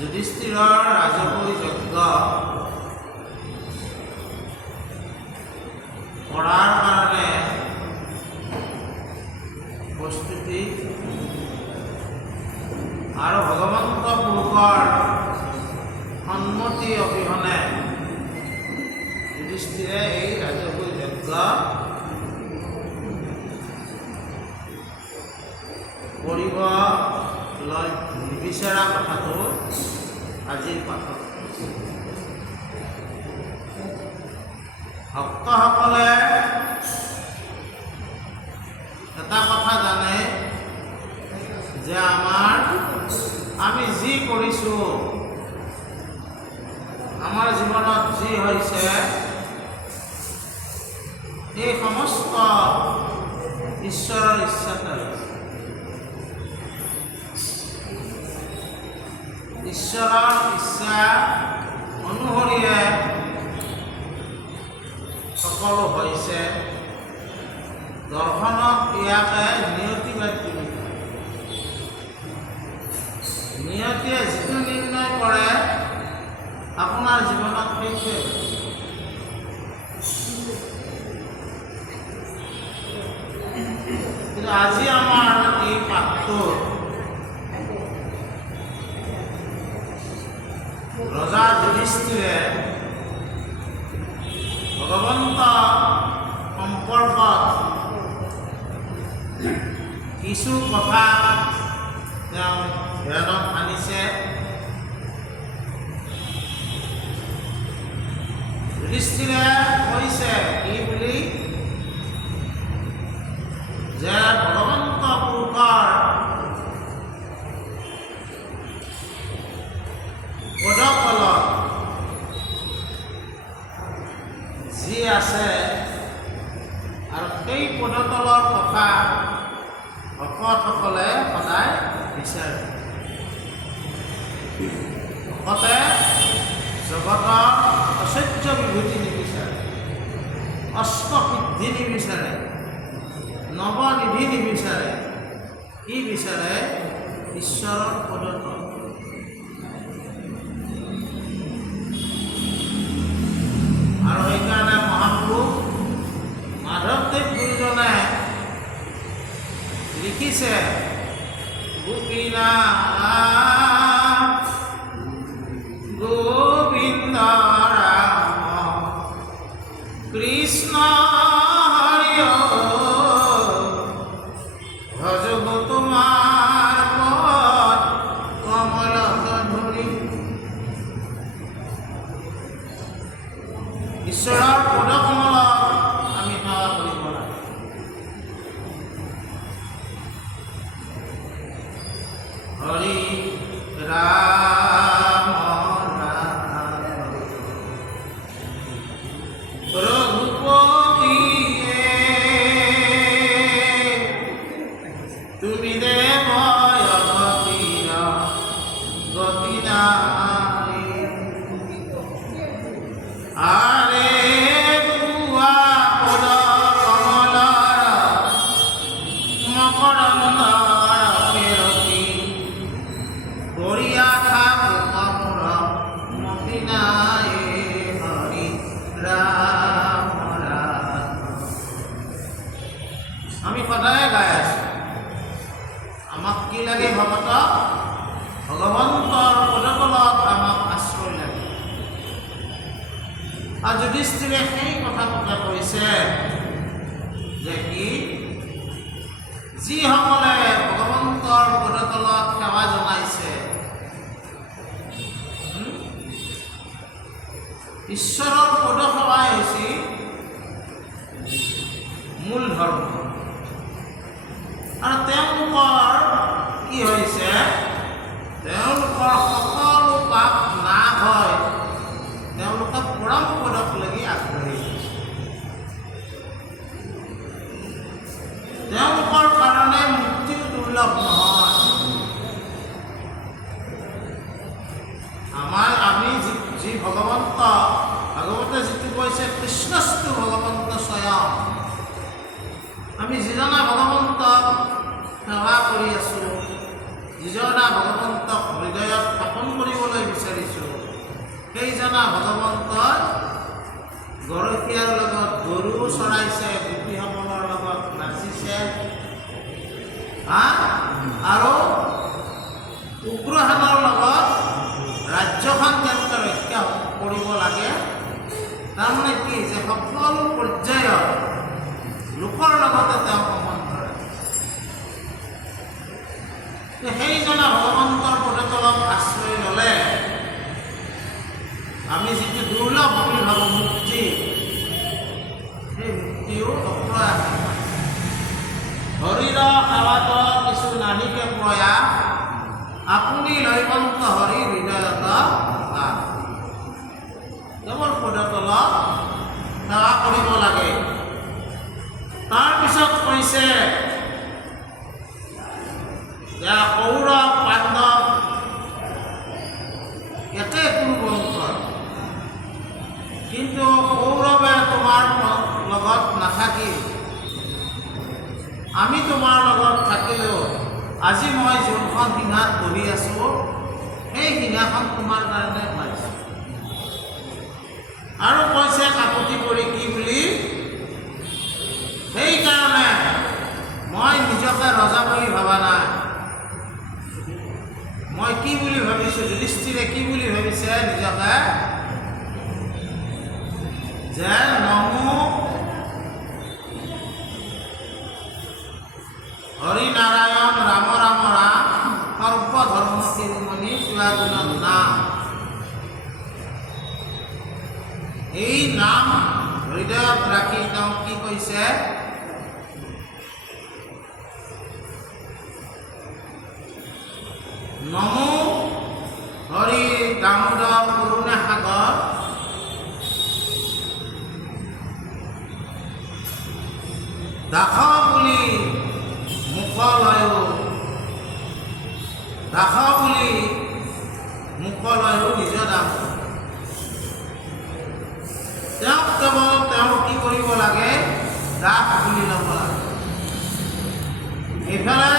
যুধিষ্ঠিৰৰ ৰাজকীয় যজ্ঞ কৰাৰ কাৰণে প্ৰস্তুতি আৰু ভগৱন্ত পুৰুষৰ সন্মতি অবিহনে যুধিষ্ঠিৰে এই ৰাজকীয় যজ্ঞ কৰিব নিবিচৰা কথাটো আজিৰ পাঠত ভক্তসকলে এটা কথা জানে যে আমি যি কৰিছোঁ, আমাৰ জীৱনত যি হৈছে, এই সমস্ত ঈশ্বৰৰ ইচ্ছাতে হৈছে। ঈশ্বৰৰ ইচ্ছা অনুসৰিয়ে সকলো হৈছে। দৰ্শনত ইয়াকে নিয়তিবাদ বুলি কয়। নিয়তিয়ে যিটো নিৰ্ণয় কৰে আপোনাৰ জীৱনত সেইটোৱে। কিন্তু আজি আমাৰ এই পাঠটো ৰজা যুধিষ্ঠিৰে ভগৱন্ত সম্পৰ্কত কিছু কথা তেওঁ ধ্যানত আনিছে। যুধিষ্ঠিৰে কৈছে কি বুলি যে ভগৱন্ত পুৰুষৰ পদতলত যি আছে আৰু সেই পদতলৰ কথা ভকতসকলে সদায় বিচাৰে। ভকতে জগতৰ ঐশ্বৰ্য বিভূতি নিবিচাৰে, অষ্টসিদ্ধি নিবিচাৰে, নৱনিধি নিবিচাৰে। কি বিচাৰে? ঈশ্বৰৰ পদতল। আৰু সেইকাৰণে মহাপুৰুষ মাধৱদেৱ গুৰুজনে লিখিছে, গোপীনাথ গোবিন্দ ৰাম কৃষ্ণ হৰি ভজব তোমাৰ পদ কমল ধৰি। ঈশ্বৰৰ পদকমল আমি সেৱা কৰিব লাগে। হৰি ৰাম ৰাম ৰঘুপতিয়ে তুমি দেৱ গতি নাই। আৰে বুৱা পদ কমলৰ মকৰন্দৰ ফেৰতি কৰিয়া থাকুৰ মতি নাই। হৰি ৰাম ৰাম আমি সদায় গাই আছোঁ। আমাক কি লাগে? ভকতক ভগৱন্তৰ পদতলত আমাক আশ্ৰয় লাগে। আৰু যুধিষ্ঠিৰে সেই কথাটোকে কৈছে যে কি যিসকলে ভগৱন্তৰ পদতলত সেৱা জনাইছে, ঈশ্বৰৰ পদসেৱাই হৈছে মূল ধৰ্ম। আৰু তেওঁলোকৰ কি হৈছে? তেওঁলোকৰ সকলো পাপ নাশ হয়, তেওঁলোকে পৰম পদক লাগি আগ্ৰহী হৈছে। তেওঁলোকৰ কাৰণে মৃত্যু দুৰ্লভ নহয়। আমি যি ভাগৱতে যিটো কৈছে কৃষ্ণস্তু ভগৱন্ত স্বয়ং, আমি যিজনা ভগৱন্তক সেৱা কৰি আছোঁ, যিজনা ভগৱন্তক হৃদয়ত জ্ঞাপন কৰিবলৈ বিচাৰিছোঁ। সেইজনা ভগৱন্তই গৰখীয়াৰ লগত গৰু চৰাইছে, গোপীসকলৰ লগত নাচিছে, আৰু উগ্ৰসেনৰ লগত ৰাজ্যখন কেনেকৈ ৰক্ষা কৰিব লাগে। তাৰমানে কি যে সকলো পৰ্যায়ৰ লোকৰ লগতে তেওঁ সম্বন্ধ ৰাখে। সেইজনা ভগৱন্তৰ পদতলক আশ্ৰয় ল'লে আমি যিটো দুৰ্লভ বুলি ভাবোঁ মুক্তি, সেই মুক্তিও অপ্ৰয়াস। হৰিৰ সেৱাত কিছু নাহিকে প্ৰয়াস, আপুনি লৈবন্ত হৰি হৃদয়ত লাভ। কেৱল পদতলক সেৱা কৰিব লাগে। তাৰপিছত কৈছে যে কৌৰৱ পাণ্ডৱ একে কোনো বংশ, কিন্তু কৌৰৱে তোমাৰ লগত নাথাকি আমি তোমাৰ লগত থাকিলেও আজি মই যোনখন সিংহাত বহি আছোঁ সেই সিংহাখন তোমাৰ কাৰণে পাইছোঁ। আৰু কৈছে কাকতি কৰি কি বুলি, সেইকাৰণে মই নিজকে ৰজা বুলি ভবা নাই। মই কি বুলি ভাবিছোঁ, যুধিষ্ঠিৰে কি বুলি ভাবিছে নিজকে, যে নমো হৰি নাৰায়ণ ৰাম ৰাম ৰাম সৰ্বধৰ্ম শিৰোমণি শিৱাগুণ নাম। এই নাম হৃদয়ত ৰাখি তেওঁ কি কৈছে, নমো হৰি দামোদৰ কৰুণা সাগৰ দাস বুলি মুখলয়ো, দাস বুলি মুখলয়ো নিজ দাম। তেওঁক কেৱল তেওঁ কি কৰিব লাগে, দাস বুলি ল'ব লাগে। এইফালে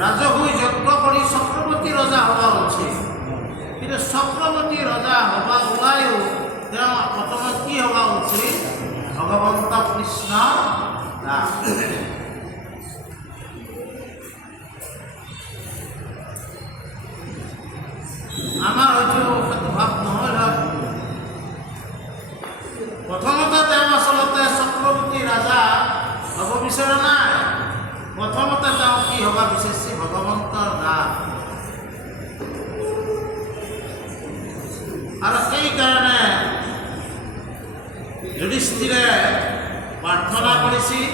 ৰাজহুই যজ্ঞ কৰি চক্ৰৱৰ্তী ৰজা হ'ব উচিত, কিন্তু চক্ৰৱৰ্তী ৰজা হ'ব ওলায়ো তেওঁ প্ৰথমে কি হ'ব উচিত, ভগৱন্ত কৃষ্ণ দাস। আমাৰ হয়তো সেইটো ভাৱ নহ'ল। প্ৰথমতে তেওঁ আচলতে চক্ৰৱৰ্তী ৰাজা হ'ব বিচৰা নাই, প্ৰথমতে তেওঁ কি হ'ব বিচাৰিছে, ভগৱন্তৰ দাস। আৰু সেইকাৰণে যুধিষ্ঠিৰে প্ৰাৰ্থনা কৰিছিল,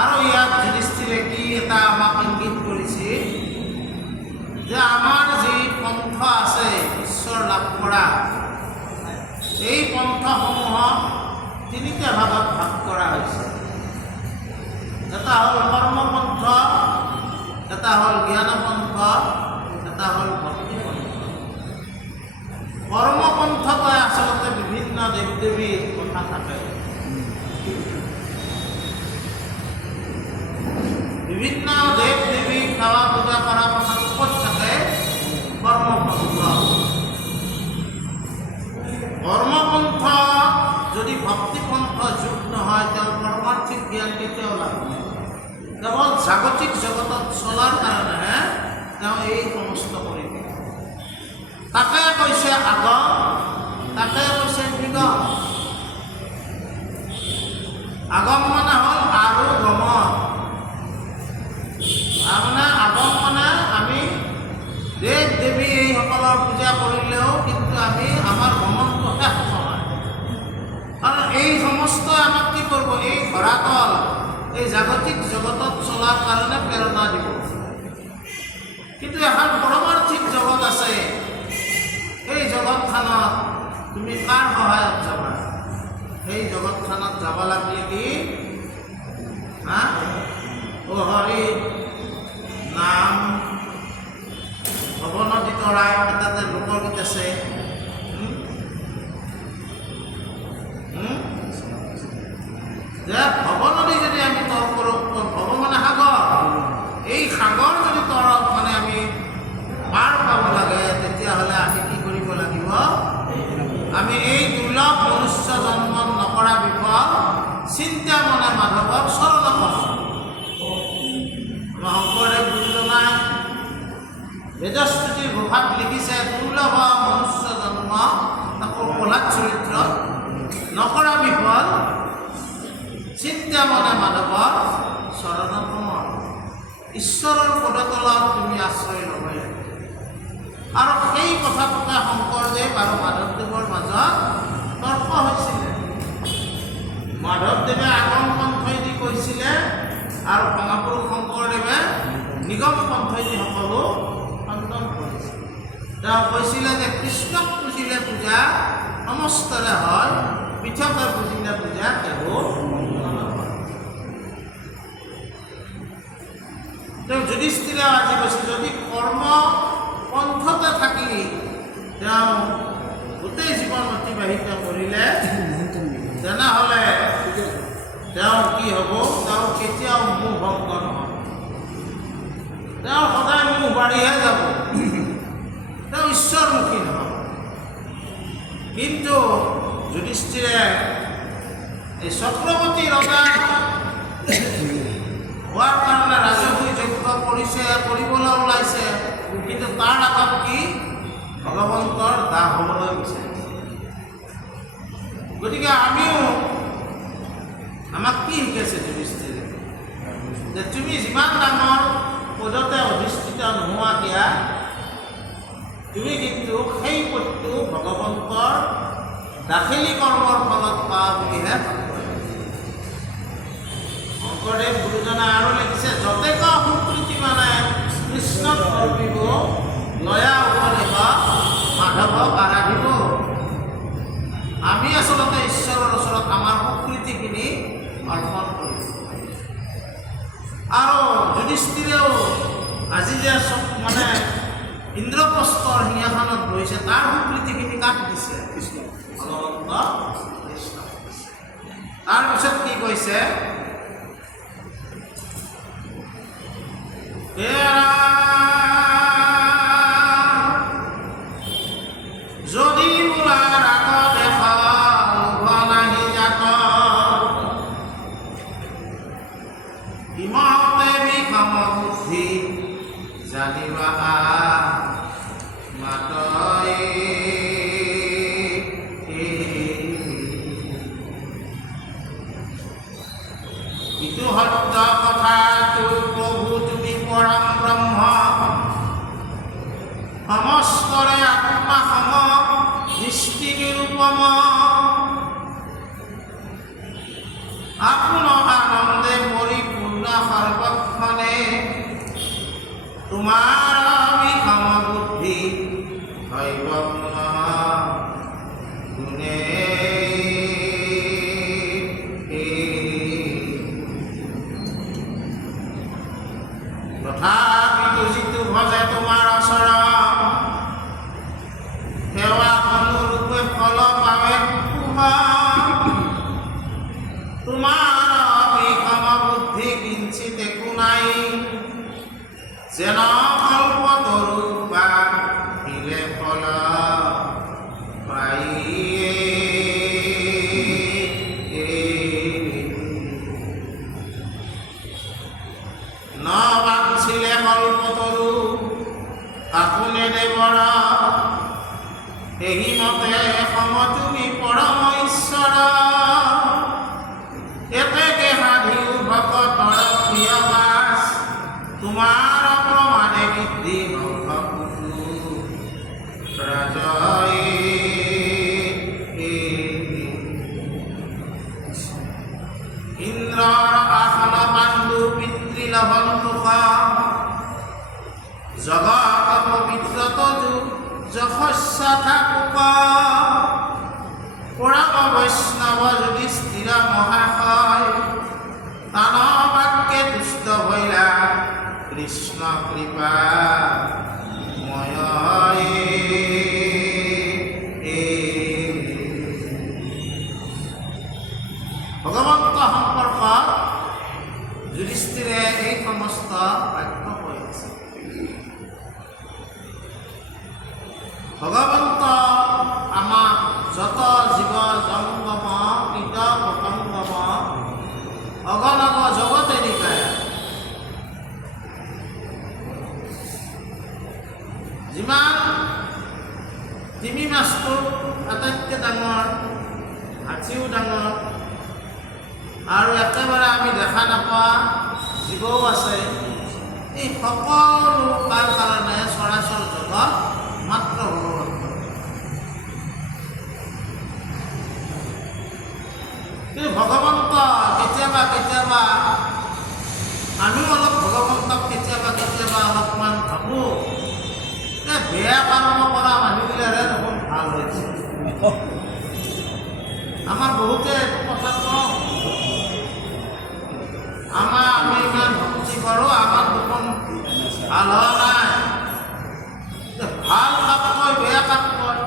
আৰু ইয়াত যুধিষ্ঠিৰে কি এটা আমাক ইংগিত কৰিছিল, যে আমাৰ যি পন্থ আছে ঈশ্বৰ লাভ কৰা, এই পন্থসমূহক তিনিটা ভাগত ভাগ কৰা হৈছে। এটা হ'ল কৰ্মপন্থ, এটা হ'ল জ্ঞানপন্থ, এটা হ'ল ভক্তিপন্থ। কৰ্মপন্থতে আচলতে বিভিন্ন দেৱ দেৱীৰ কথা থাকে, বিভিন্ন দেৱ দেৱীক সেৱা পূজা কৰা কথা ক'ত থাকে, কৰ্মপন্থ। কৰ্মপন্থ যদি ভক্তিপন্থ যোগ নহয়, তেওঁ পাৰমাৰ্থিক জ্ঞান কেতিয়াও লাভ নহয়। কেৱল জাগতিক জগতত চলাৰ কাৰণেহে তেওঁ এই সমস্ত কৰি দিয়ে। তাকে কৈছে আগম, তাকে কৈছে নিগম। আগম মানে হ'ল আৰু গমন। তাৰমানে আগম মানে আমি দেৱ দেৱী এইসকলৰ পূজা কৰিলেও কিন্তু আমি আমাৰ গমনটো শেষ নহয়। কাৰণ এই সমস্তই আমাক কি কৰিব, এই ধৰাতল এই জাগতিক জগতত চলাৰ কাৰণে প্ৰেৰণা দিব। কিন্তু এখন পৰমাৰ্থিক জগত আছে, সেই জগতখনত তুমি কাৰ সহায়ত যাবা? সেই জগতখনত যাব লাগিলে কি, ও হৰি নাম ভৱনদী তৰাই এটাতে লোকগীত আছে, যে ভৱনদী যদি আমি তৰ কৰোঁ, ভৱ মানে সাগৰ, এই সাগৰ যদি তৰক মানে আমি পাৰ পাব লাগে বেদস্তুতিৰ ঘোষাত লিখিছে দুৰ্লভ মনুষ্য জন্ম তাকো প্ৰহ্লাদ চৰিত্ৰ নকৰা বিফল চিন্তা মনে মাধৱৰ চৰণ কমল। ঈশ্বৰৰ পদতলত তুমি আশ্ৰয় ল'ব লাগিব। আৰু সেই কথাটোকে শংকৰদেৱ আৰু মাধৱদেৱৰ মাজত তৰ্ক হৈছিলে। মাধৱদেৱে আগম পন্থইদি কৈছিলে আৰু মহাপুৰুষ শংকৰদেৱে নিগম পন্থইদি সকলো খণ্ডন কৰিছিল। তেওঁ কৈছিলে যে কৃষ্ণক পুজিলে পূজা সমস্তৰে হয়, পৃথকে পুজিলে পূজা কেৱল নহয়। তেওঁ যুধিষ্ঠিৰে আজি কৈছে যদি কৰ্ম পন্থতে থাকি তেওঁ গোটেই জীৱন অতিবাহিত কৰিলে তেনেহ'লে তেওঁ কি হ'ব? তেওঁ কেতিয়াও মোহ ভংগ নহয়, তেওঁ সদায় মোহ বাঢ়িহে যাব, তেওঁ ঈশ্বৰমুখী নহয়। কিন্তু যুধিষ্ঠিৰে এই চক্ৰৱৰ্তী ৰজা হোৱাৰ কাৰণে ৰাজহুই যজ্ঞ কৰিছে, কৰিবলৈ ওলাইছে, কিন্তু তাৰ আগত কি ভগৱন্তৰ দাস হ'বলৈ বিচাৰিছে। গতিকে আমিও আমাক কি শিকাইছে যুধিষ্ঠিৰে? যে তুমি যিমান ডাঙৰ পদতে অধিষ্ঠিত নোহোৱা কিয়া তুমি কিন্তু সেই পদটো ভগৱন্তৰ দাখিলী কৰ্মৰ ফলত পোৱা বুলিহে শংকৰদেৱ গুৰুজনে আৰু লিখিছে যতেক সুকৃতি মানে কৃষ্ণক অৰ্পিব লয়া উপদেশ মাধৱক আৰাধিব। আমি আচলতে ঈশ্বৰৰ ওচৰত আমাৰ সুকৃতিখিনি অৰ্পণ কৰিছোঁ। আৰু যুধিষ্ঠিৰেও আজি যে মানে ইন্দ্ৰপ্ৰস্থৰ সিংহাসনত বহিছে তাৰ সুকৃতিখিনি কাক দিছে? কৃষ্ণ, ভগৱন্ত কৃষ্ণ। তাৰপিছত কি কৈছে? যদি বোলাৰ আগত নাহি যাত ইমতে বিষম বুদ্ধি জানিবা মাতই ইটো সত্য কথাটো প্ৰভু তুমি পৰম ব্ৰহ্ম সমস্তৰে আত্মা সম দৃষ্টি নিৰূপম আপোন আনন্দে পৰিপূৰ্ণ সৰ্বক্ষণে তোমাৰ বিষম বুদ্ধি হৈব গুণে তথাপিতো যিটো ভজে তোমাৰ ওচৰত সেৱা অনুৰূপে ফল পাবে তোমাৰ বিষম বুদ্ধি কিঞ্চিত একো নাই যেন অল্প তৰু বা দিলে ফল পাই নবাঞ্ছিলে কল্পতৰু আপোনে দেৱৰ এই মতে সম তুমি পৰম ঈশ্বৰ এতেকে সাধিও ভকতৰ প্ৰিয় বাস তোমাৰ প্ৰমাণে বৃদ্ধি ৰাজয় ইন্দ্ৰৰ আসন পাণ্ডু পিতৃলভন্তোষ জগত পবিত্ৰত যশস্য থাকুক পৰম বৈষ্ণৱ যুধিষ্ঠিৰ মহাশয় তান বাক্যে তুষ্ট হইলা কৃষ্ণ কৃপা ময় ভগৱন্ত সম্পৰ্কত যুধিষ্ঠিৰে এই সমস্ত বাক্য কৈ আছে। ভগৱন্ত আমাক যত জীৱ জংগম কীট পতংগম অগণগ জগতে নিকায় যিমান তিমি মাছটো আটাইতকৈ ডাঙৰ, হাতীও ডাঙৰ, আৰু একেবাৰে আমি দেখা নাপোৱা জীৱও আছে। এই সকলো তাৰ কাৰণে চৰাচৰ জগত মাত্ৰ ভগৱন্ত। কিন্তু ভগৱন্ত কেতিয়াবা কেতিয়াবা আমিও অলপ ভগৱন্তক কেতিয়াবা কেতিয়াবা অলপমান ভাবোঁ যে বেয়া কৰ্ম কৰা মানুহবিলাকে দেখোন ভাল হৈছে। আমাৰ বহুতে কথা কওঁ, আমি ইমান ভক্তি কৰোঁ, আমাৰ দেখোন ভাল হোৱা নাই। ভাল কাম কয়, বেয়া কাম কয়,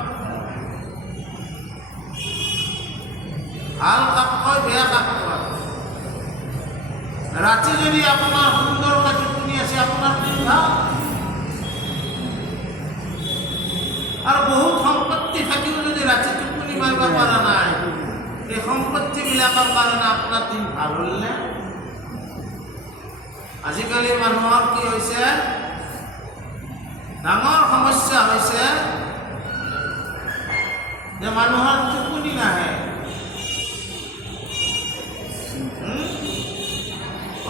ভাল কাম কয়, বেয়া কাম কয়। ৰাতি যদি আপোনাৰ সুন্দৰকৈ টোপনি আছে, আপোনাৰ দিন ভাল। আৰু বহুত সম্পত্তি থাকিও যদি ৰাতি টোপনি মাৰিব পৰা নাই, এই সম্পত্তিবিলাকৰ কাৰণে আপোনাৰ দিন ভাল হ'ল নে? আজিকালি মানুহৰ কি হৈছে, ডাঙৰ সমস্যা হৈছে যে মানুহৰ টোপনি নাহে।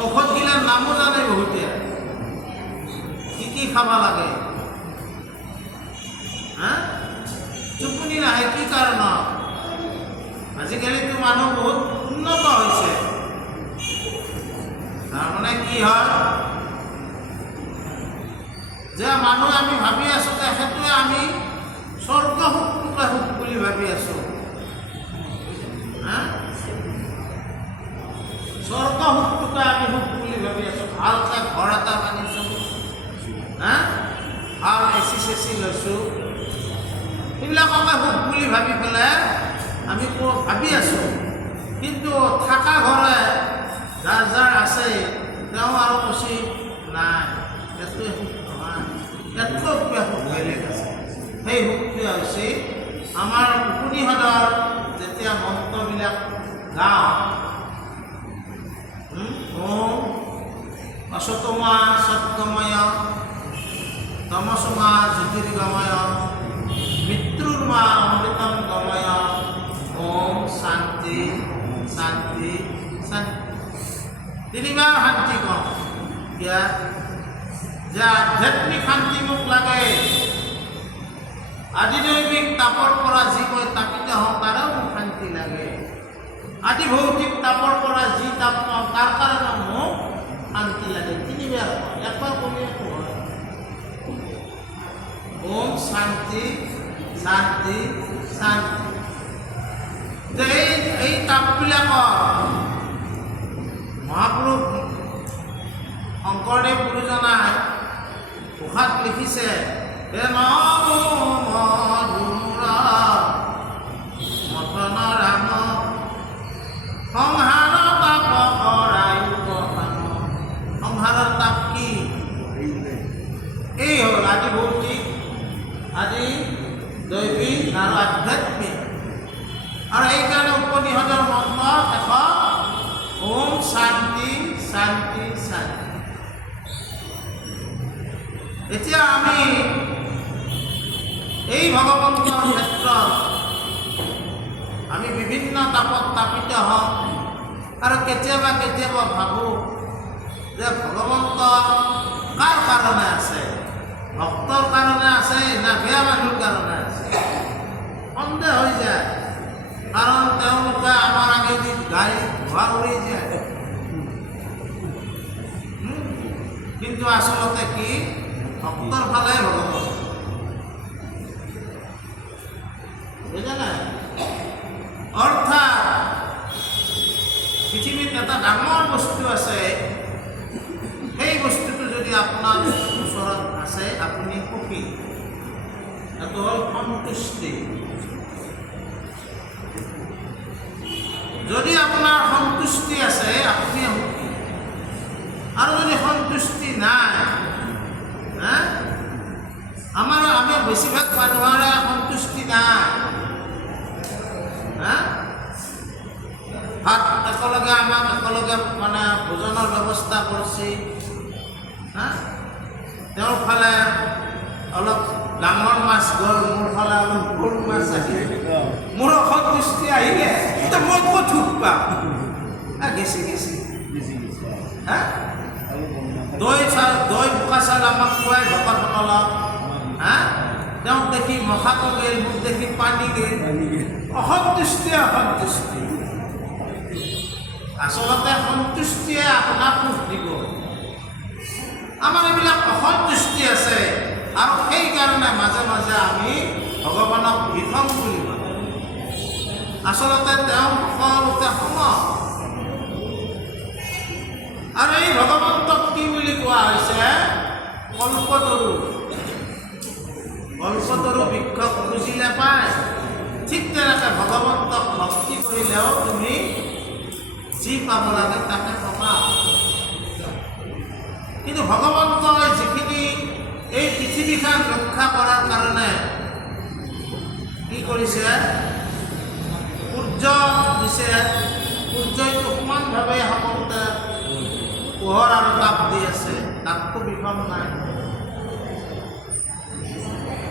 ঔষধগিলাৰ নামো জানে বহুতে, কি কি খাব লাগে। টোপনি নাহে কি কাৰণত? আজিকালিতো মানুহ বহুত উন্নত হৈছে। তাৰমানে কি হয় যে মানুহ আমি ভাবি আছোঁ যে সেইটোৱে আমি স্বৰ্গ সুখটোকে সুখ বুলি ভাবি আছোঁ। স্বৰ্গ সুখটোকে আমি সুখ বুলি ভাবি আছোঁ। ভালকৈ ঘৰ এটা বান্ধিছোঁ, ভাল এচি চেচি লৈছোঁ, সেইবিলাককে সুখ বুলি ভাবি পেলাই আমি ভাবি আছোঁ। কিন্তু থকা ঘৰে যাৰ যাৰ আছে তেওঁ আৰু কৈছে নাই, এইটোৱে সুখ নহয়, এতকৈ সুখ বেলেগ আছে। সেই সুখটোৱে হৈছে আমাৰ উপনিষদৰ যেতিয়া মন্ত্ৰবিলাক গাওঁ, অসতমা সৎগময়, তমসমা জ্যোতিৰ্গময়, মৃত্যুৰ্মা অমৃতম গময়, ওম শান্তি শান্তি শান্তি। তিনিবাৰ শান্তি কওঁ কিয়া যে আধ্যাত্মিক শান্তি মোক লাগে। আদিদৈৱিক তাপৰ পৰা যি মই তাপিত হওঁ তাৰো মোক শান্তি লাগে। আদি ভৌতিক তাপৰ পৰা যি তাপ পাওঁ তাৰ কাৰণে মোক শান্তি লাগে। তিনিবাৰ কওঁ, একবাৰ ক'লে হয়। ওম শান্তি শান্তি শান্তি। এই তাপবিলাকৰ মহাপুৰুষ শংকৰদেৱ গুৰুজনাই ঘোষাত লিখিছে, হে মধুৰ মথন ৰাম সংহাৰ তাপ কৰায়ু বসান। সংহাৰৰ তাপ কি? এই হ'ল আদি ভৌতিক, আদি দৈবিক আৰু আধ্যাত্মিক। আৰু এইকাৰণে উপনিষদৰ মন্ত্ৰ শেষত ওম শান্তি শান্তি শান্তি। এতিয়া আমি এই ভগৱন্তৰ ক্ষেত্ৰত আমি বিভিন্ন তাপত তাপিত হওঁ আৰু কেতিয়াবা কেতিয়াবা ভাবোঁ যে ভগৱন্ত কাৰ কাৰণে আছে? ভক্তৰ কাৰণে আছে না বেয়া মানুহৰ কাৰণে আছে? সন্দেহ হৈ যায়, কাৰণ তেওঁলোকে আমাৰ আগেদি গাড়ী ধোঁৱা উৰি যায়। কিন্তু আচলতে কি ভক্তৰ ফালে ভগৱন্ত, বুজা নাই? অৰ্থাৎ পৃথিৱীত এটা ডাঙৰ বস্তু আছে, সেই বস্তুটো যদি আপোনাৰ ওচৰত আছে আপুনি সুখী। এইটো হ'ল সন্তুষ্টি। যদি আপোনাৰ সন্তুষ্টি আছে আপুনি সুখী, আৰু যদি সন্তুষ্টি নাই, আমি বেছিভাগ মানুহৰে সন্তুষ্টি নাই। ভাত একেলগে আমাক একেলগে মানে ভোজনৰ ব্যৱস্থা কৰিছে, তেওঁৰ ফালে অলপ মাছ গ'ল মোৰ ফালে সৰু মাছ আহিল মোৰ অসন্তুষ্টি আহিলে এতিয়া মই ক'ত সুখ পাম গেছি হা দৈ বোকা চাউল আমাক খুৱাই ভকতসকলক হা তেওঁক দেখি মশাটো গেল মোক দেখি পানী গেল অসন্তুষ্টি আচলতে সন্তুষ্টিয়ে আপোনাক সুখ দিব আমাৰ এইবিলাক অসন্তুষ্টি আছে আৰু সেইকাৰণে মাজে মাজে আমি ভগৱানক বিসং বুলি মানো আচলতে তেওঁ সকলোতে সম আৰু এই ভগৱন্তক কি বুলি কোৱা হৈছে কল্পতৰু বৃক্ষ খুজিলে পায় ঠিক তেনেকৈ ভগৱন্তক ভক্তি কৰিলেও তুমি যি পাব লাগে তাকে পাবা কিন্তু ভগৱন্তই যিখিনি এই পৃথিৱীখন ৰক্ষা কৰাৰ কাৰণে কি কৰিছে সূৰ্য দিছে সূৰ্যইটো সমানভাৱে সকলোতে পোহৰ আৰু তাপ দি আছে তাপটো বিষম নাই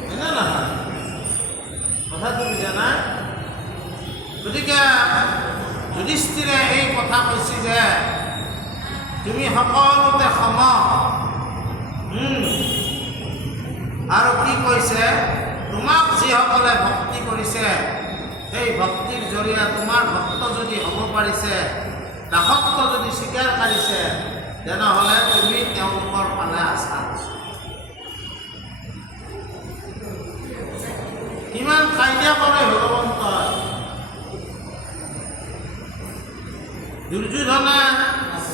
হয়নে নহয় কথাটো বুজা নাই গতিকে যুধিষ্ঠিৰে এই কথা কৈছে যে তুমি সকলোতে সম আৰু কি কৈছে তোমাক যিসকলে ভক্তি কৰিছে সেই ভক্তিৰ জৰিয়তে তোমাৰ ভক্ত যদি হ'ব পাৰিছে দাসত্ব যদি স্বীকাৰ কৰিছে তেনেহ'লে তুমি তেওঁলোকৰ ফালে আছা কিমান কাইদা কৰে ভগৱন্তই দুৰ্যোধনে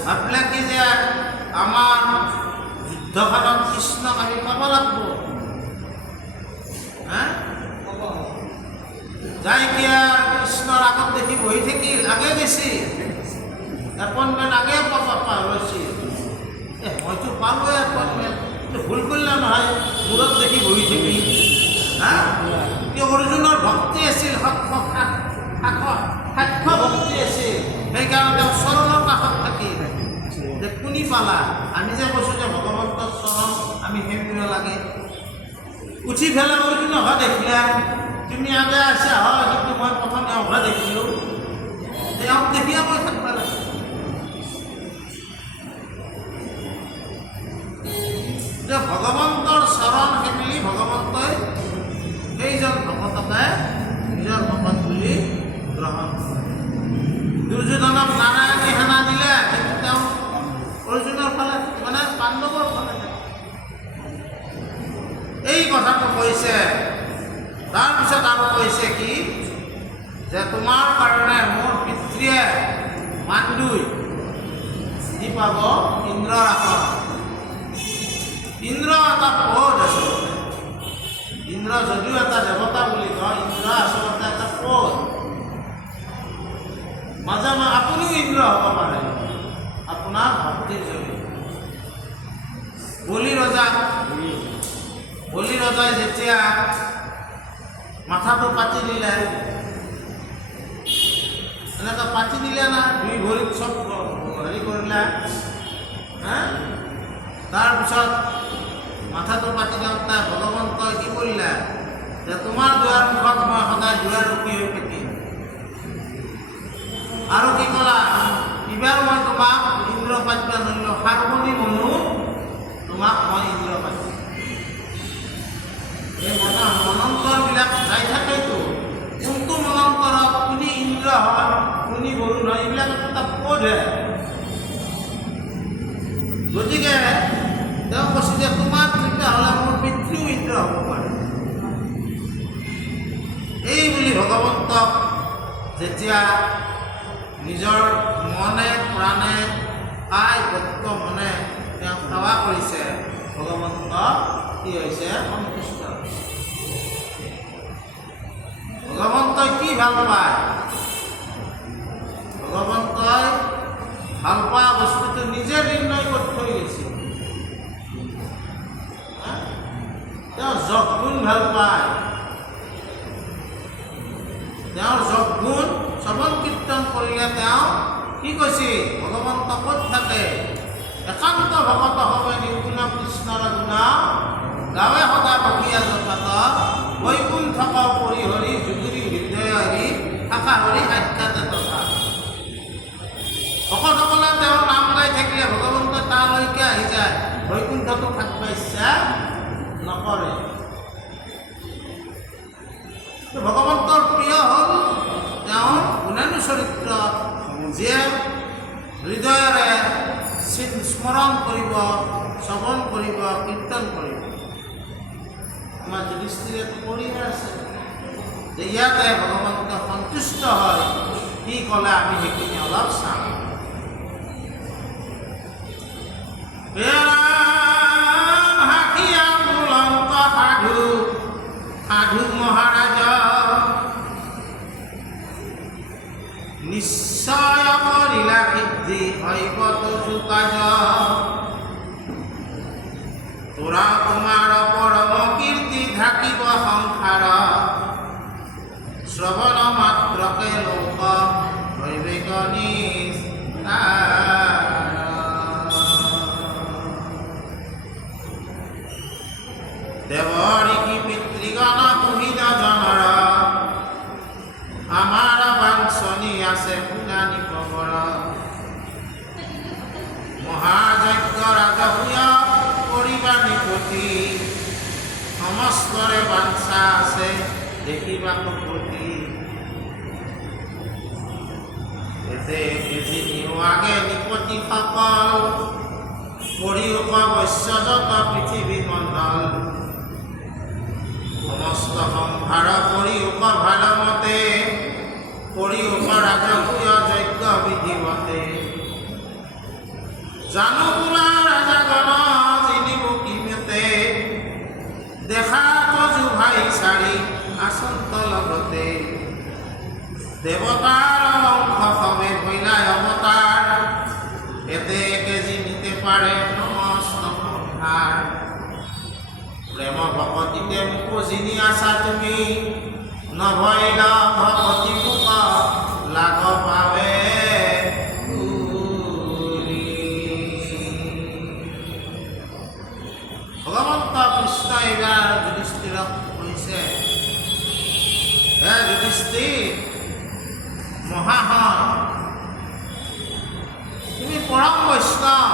ভাবিলে কি যে আমাৰ যুদ্ধখনত কৃষ্ণক আমি পাব লাগিব যাই কিয়া কৃষ্ণৰ আগত দেখি বহি থাকিল আগে গেছি এপইণ্টমেণ্ট আগে পাইছিল মইতো পালোৱে এপইণ্টমেণ্ট ভুল কৰিলে নহয় মূৰত দেখি বহি থাকিল কি অৰ্জুনৰ ভক্তি আছিল সাক্ষ্য ভক্তি আছিল সেইকাৰণে তেওঁ চৰণৰ কাষত থাকিল যে কোনি পালা আমি যে কৈছোঁ যে ভগৱন্তৰ চৰণ আমি সেমিব লাগে উঠি পেলাই অৰ্জুনক দেখিলা তুমি আগে আছা হয় কিন্তু মই প্ৰথম এওঁহে দেখিলোঁ এওঁক দেখিয়া মই থাকিব লাগে যে ভগৱন্তৰ চৰণ সেমিলি ভগৱন্তই সেইজন ভকতকে নিজৰ ভকত বুলি গ্ৰহণ কৰে দুৰ্যোধনক নাৰায়ণী সেনা দিলে কিন্তু তেওঁ অৰ্জুনৰ ফালে মানে পাণ্ডৱৰ ফালে এই কথাটো কৈছে তাৰপিছত আৰু কৈছে কি যে তোমাৰ কাৰণে মোৰ পিতৃয়ে মাণ্ডুই দি পাব ইন্দ্ৰৰ আসন ইন্দ্ৰ এটা পদ আচলতে ইন্দ্ৰ যদিও এটা দেৱতা বুলি কয় ইন্দ্ৰ আচলতে এটা পদ মাজে মাজে আপুনিও ইন্দ্ৰ হ'ব পাৰে আপোনাৰ ভক্তিৰ জৰিয়তে বলি ৰজাই যেতিয়া মাথাটো পাতি দিলে এনেকৈ পাতি দিলে না দুই ভৰিত চব হেৰি কৰিলে তাৰপিছত মাথাটো পাতি দিওঁতে ভগৱন্তই কি কৰিলে যে তোমাৰ দুৱাৰ মুখত মই সদায় দুৱাৰ ৰখি হৈ থাকিম আৰু কি ক'লা এইবাৰ মই তোমাক ইন্দ্ৰ পাতিব নোৱাৰিলোঁ সাৰ্বনী মনো তোমাক মই ইন্দ্ৰ পাতিম এই মনন্তৰবিলাক যাই থাকেতো কোনটো মনন্তৰত কোনি ইন্দ্ৰ হয় কোনি বৰুণ হয় এইবিলাক এটা পদহে গতিকে তেওঁ কৈছে যে তোমাৰ তেতিয়াহ'লে মোৰ পিতৃও ইন্দ্ৰ হ'ব পাৰে এই বুলি ভগৱন্তক যেতিয়া নিজৰ মনে প্ৰাণে কায় বক্ত মনে তেওঁ সেৱা কৰিছে ভগৱন্ত কি হৈছে সন্তুষ্ট ভগৱন্তই কি ভাল পায় ভগৱন্তই ভাল পোৱা বস্তুটো নিজে নিৰ্ণয় কৰি থৈ গৈছে তেওঁ যগুণ ভাল পায় তেওঁৰ যগুণ শ্ৰৱণ কীৰ্তন কৰিলে তেওঁ কি কৈছে ভগৱন্ত ক'ত থাকে একান্ত ভকত হবে নিৰ্গুণ কৃষ্ণৰ গুণ গাৱে সদা বকিয়া জগত তালৈকে আহি যায়, বৈকুণ্ঠতো থাকিব ইচ্ছা নকৰে। ভগৱন্তৰ প্ৰিয় হ'ল তেওঁৰ গুণানু চৰিত্ৰ, যিয়ে হৃদয়েৰে স্মৰণ কৰিব, শ্ৰৱণ কৰিব, কীৰ্তন কৰিব। আমাৰ যুধিষ্ঠিৰে কৰিহে আছে যে ইয়াতে ভগৱন্ত সন্তুষ্ট হয়, কি ক'লে আমি সেইখিনি অলপ চাম। সাধু মহাৰাজ নিশ্চয় কৰিলা সিদ্ধি হৈবত কাজ, তোৰা তোমাৰ পৰম কীৰ্তি ঢাকিব সংসাৰ, শ্ৰৱণ মাত্ৰকে লোক হৈবেগ নিস্তাৰ। দেৱঋষি পিতৃগণ পুহিত জনৰ, আমাৰ বাঞ্ছনি আছে পুৰাণী খবৰ। মহাযজ্ঞ ৰাজসূয় কৰিবা নিপতি, সমস্তৰে বাঞ্ছা আছে দেখিবা কুপতি। এতে বেজি নিয়োৱাগে নিপতি সকল, পৰিউক বৈশ্যজত পৃথিৱী মণ্ডল। সমস্ত সংসাৰ পৰিউক ভালমতে, পৰিউক ৰাজসূয় যজ্ঞ বিধিমতে। জানো বোলা ৰাজাগণ জিনিব কিমতে, দেখা তজু ভাই চাৰি আচন্ত লগতে। দেৱতাৰ অংশ সবে ভৈলাই অৱতাৰ, এতে কেজি নিতে পাৰে সমস্ত সংসাৰ। প্ৰেম ভকতিতে মোক জিনি আছা তুমি, নভৈল ভকতি মোক লাগ পাবে। ভগৱন্ত কৃষ্ণ এইবাৰ যুধিষ্ঠিৰক কৈছে, হে যুধিষ্ঠিৰ মহাশয়, তুমি পৰম বৈষ্ণৱ।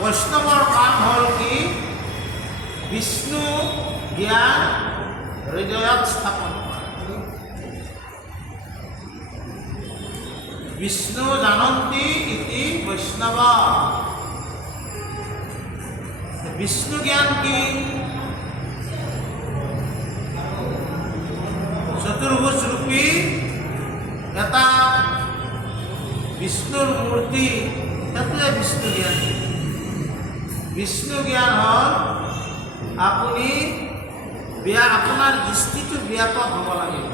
বৈষ্ণৱৰ কাম হ'ল কি? বিষ্ণু জ্ঞান হৃদয়ত স্থাপন কৰা। বিষ্ণু জানন্তি ইতি বৈষ্ণৱ। বিষ্ণু জ্ঞান কি? চতুৰ্ভুজ ৰূপী এটা বিষ্ণুৰ মূৰ্তি, সেইটোৱে বিষ্ণু জ্ঞান। বিষ্ণু জ্ঞান হ'ল আপুনি আপোনাৰ দৃষ্টিটো ব্যাপক হ'ব লাগিব।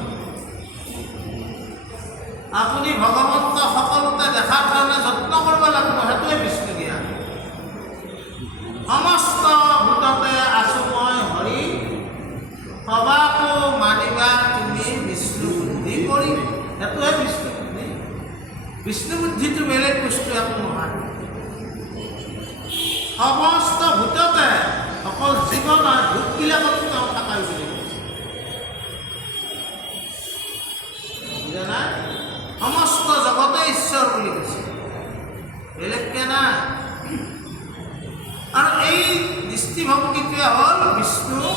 আপুনি ভগৱন্ত সকলোতে দেখাৰ কাৰণে যত্ন কৰিব লাগিব, সেইটোৱে বিষ্ণু জ্ঞান। সমস্ত ভূততে আছো মই হৰি, সবাকো মানিবা তুমি বিষ্ণু বুদ্ধি কৰি, সেইটোৱে বিষ্ণু বুদ্ধি। বিষ্ণু বুদ্ধিটো বেলেগ বস্তু একো নহয়। সমস্ত ভূততে, অকল জীৱন আৰু ভূতবিলাকত তেওঁ থাকাই বুলি কৈছে, নাই সমস্ত জগতে ঈশ্বৰ বুলি কৈছে, বেলেগকে নাই। আৰু এই দৃষ্টিভংগীটোৱে হ'ল বিষ্ণু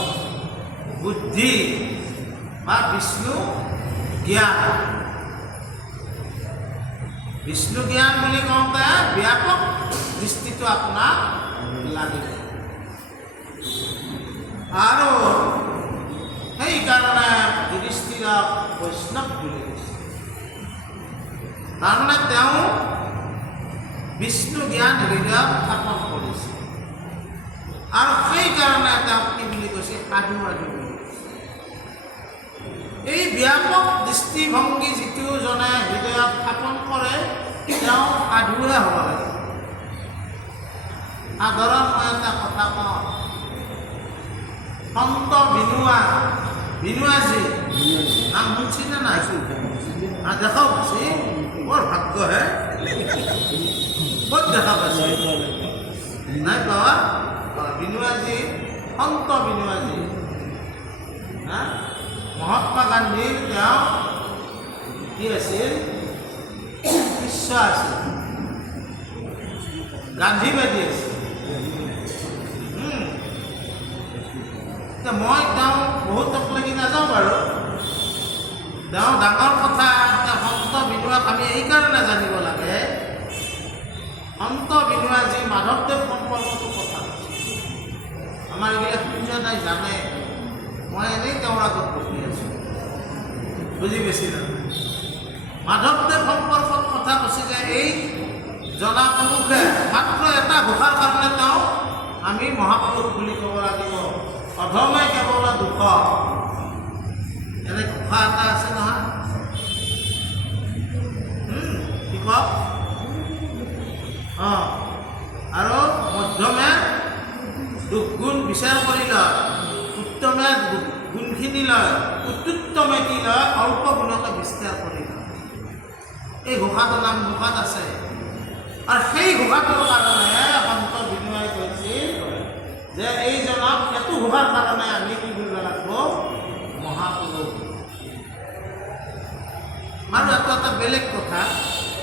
বুদ্ধি বা বিষ্ণু জ্ঞান। বিষ্ণু জ্ঞান বুলি কওঁতে ব্যাপক দৃষ্টিটো আপোনাক লাগিব। আৰু সেইকাৰণে যুধিষ্ঠিৰক বৈষ্ণৱ বুলি কৈছে। তাৰমানে তেওঁ বিষ্ণু জ্ঞান হৃদয়ত স্থাপন কৰিছে, আৰু সেইকাৰণে তেওঁক কি বুলি কৈছে? সাধু সাধু বুলি কৈছে। এই ব্যাপক দৃষ্টিভংগী যিটো জনে হৃদয়ত স্থাপন কৰে, তেওঁ সাধুহে হ'ব লাগে। সাধাৰণ মই এটা কথা কওঁ, সন্ত বিনুৱাজী নাম শুনছিনে নাই? দেখা পাইছে, বৰ ভাগ্যহে। ক'ত দেখা পাইছে? নাই পাৱা? বিনুৱাজী, সন্ত বিনুৱাজী, মহাত্মা গান্ধীৰ তেওঁ কি আছিল? শিষ্য আছিল। গান্ধীবাদী আছে। এতিয়া মই তেওঁ বহুতক লাগি নাযাওঁ বাৰু, তেওঁ ডাঙৰ কথা। এতিয়া সন্ত বিনোৱাক আমি এইকাৰণে জানিব লাগে, সন্ত বিনোৱা যি মাধৱদেৱ সম্পৰ্কটো কথা আমাৰ এইবিলাক সূৰ্য নাই জানে। মই এনেই তেওঁৰ আগত বহি আছোঁ, বুজি পাইছি না? মাধৱদেৱ সম্পৰ্কত কথা কৈছে যে এই জনা পুৰুষে মাত্ৰ এটা ঘোষাৰ কাৰণে তেওঁ আমি মহাপুৰুষ বুলি ক'ব লাগিব। অধমে কেৱল দুখ, এনে ঘোষা এটা আছে নহয়, কি কওক? অঁ, আৰু মধ্যমে দুখগুণ বিচাৰ কৰি লয়, উত্তমে গুণখিনি লয়, অত্যুত্তমে কি লয়, অল্প গুণকে বিস্তাৰ কৰি লয়। এই ঘোষাটোৰ নাম ঘোষাত আছে। আৰু সেই ঘোষাটোৰ কাৰণে সন্ত বিনোৱাই কৈছিল যে এইজনক এইটো ঘোষাৰ কাৰণে আমি কি কৰিব লাগিব, মহাপুৰুষ। আৰু এটা বেলেগ কথা,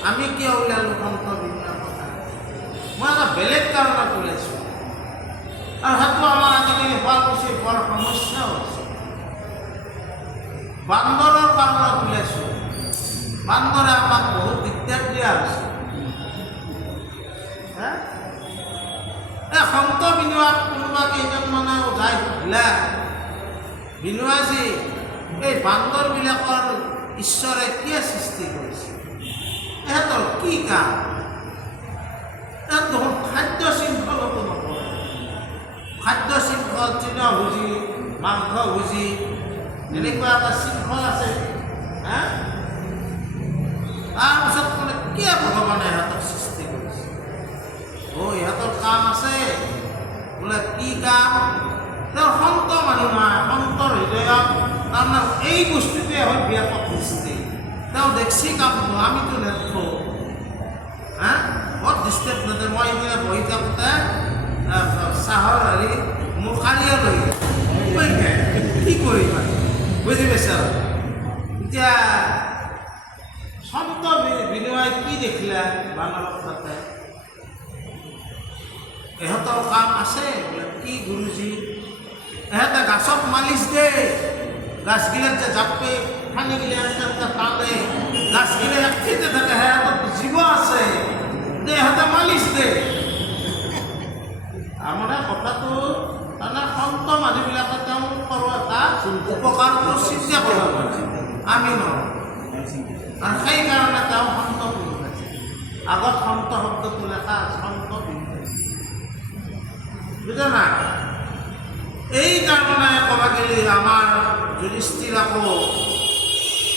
আমি কিয় ওলালোঁ সন্ত বিনোৱাৰ কথা? মই এটা বেলেগ কাৰণত ওলাইছোঁ, আৰু সেইটো আমাৰ আজিকালি শুৱালকুছিৰ বৰ সমস্যা হৈছে। বান্দৰৰ কাৰণত ওলাইছোঁ। বান্দৰে আমাক বহুত দিগদাৰ দিয়া হৈছে। এই সন্ত বিনোৱাক কোনোবা কেইজনমানে যাই সুধিলে, বিনোৱাজী এই বান্দৰবিলাকৰ ঈশ্বৰে কিয় সৃষ্টি কৰিছে? ইহঁতৰ কি কাম? ইহঁত দেখোন খাদ্য শৃংখলতো নকৰে। খাদ্য শৃংখল তৃণভোজী, মাংসভোজী, এনেকুৱা এটা শৃংখল আছে। তাৰপিছত মানে কিয় ভগৱানে ইহঁতক সৃষ্টি কৰিছে? ইহঁতৰ কাম আছে বোলে। কি কাম? তেওঁ সন্ত মানুহ নহয়, সন্তৰ হৃদয়ত তাৰমানে এই বস্তুটোৱে হ'ল ব্যাপক দৃষ্টি। তেওঁ দেখছি কামটো, আমিতো নেদেখোঁ। বৰ ডিষ্টাৰ্ব নেদে। মই এইবিলাক বহি থাকোঁতে চাহৰ হেৰি মোৰ কালিয়ে লৈ কি কৰিবা, বুজি পাইছা? এতিয়া সন্ত বিনোৱাই কি দেখিলে বান্দৰৰ তাতে? ইহঁতৰ কাম আছে বোলে। কি গুৰুজী? ইহঁতে গাছত মালিচ দে, গাছগিলাক যে জাপে পানীগিলা এনেকৈ টানে, গাছগিলা একঠিতে থাকে, সিহঁতৰ জীৱ আছে, ইহঁতে মালিচ দে। তাৰমানে কথাটো তাৰমানে সন্ত মানুহবিলাকে তেওঁলোকৰ এটা উপকাৰটো চিন্তা কৰিব পাৰে, আমি নহয়। আৰু সেইকাৰণে তেওঁ সন্ত বিনোৱাইছে। আগত সন্ত শব্দটো লেখা সন্ত বিনোৱাইছে, বুজা না? এই কাৰণে ক'ব গ'লে আমাৰ যুধিষ্ঠিৰ আকৌ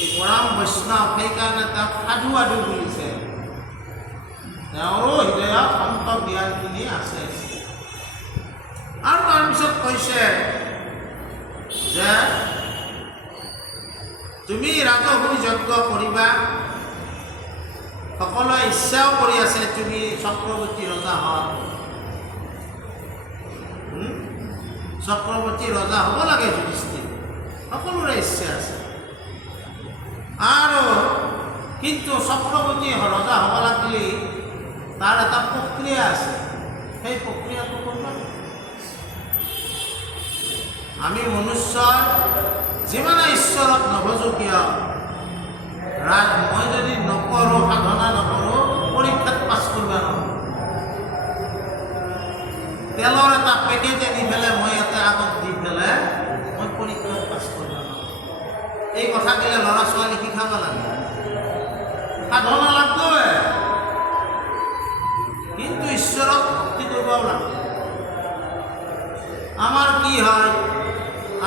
এই পৰম বৈষ্ণৱ, সেইকাৰণে তেওঁক সাধু আদু বুলিছে। তেওঁৰো হৃদয়ত সন্ত জ্ঞানখিনি আছে। আৰু তাৰপিছত কৈছে যে তুমি ৰাজহুৰি যজ্ঞ কৰিবা, সকলোৱে ইচ্ছাও কৰি আছে তুমি চক্ৰৱৰ্তী ৰজা হওক, চক্ৰৱৰ্তী ৰজা হ'ব লাগে। যুধিষ্ঠিৰ সকলোৰে ইচ্ছা আছে, আৰু কিন্তু চক্ৰৱৰ্তী ৰজা হ'ব লাগিলে তাৰ এটা প্ৰক্ৰিয়া আছে। সেই প্ৰক্ৰিয়াটো কৰিব লাগে। আমি মনুষ্যৰ যিমানে ঈশ্বৰক নভজো কিয়, মই যদি নকৰোঁ, সাধনা নকৰোঁ, পৰীক্ষাত পাছ কৰিব নোৱাৰোঁ। তেলৰ এটা পেকেট আনি পেলাই মই ইয়াতে আগত দি পেলাই মই পৰীক্ষাত পাছ কৰিব নোৱাৰোঁ। এই কথাগিলা ল'ৰা ছোৱালী শিকাব লাগে। সাধনা লাগবই, কিন্তু ঈশ্বৰক ভক্তি কৰিব লাগে। আমাৰ কি হয়,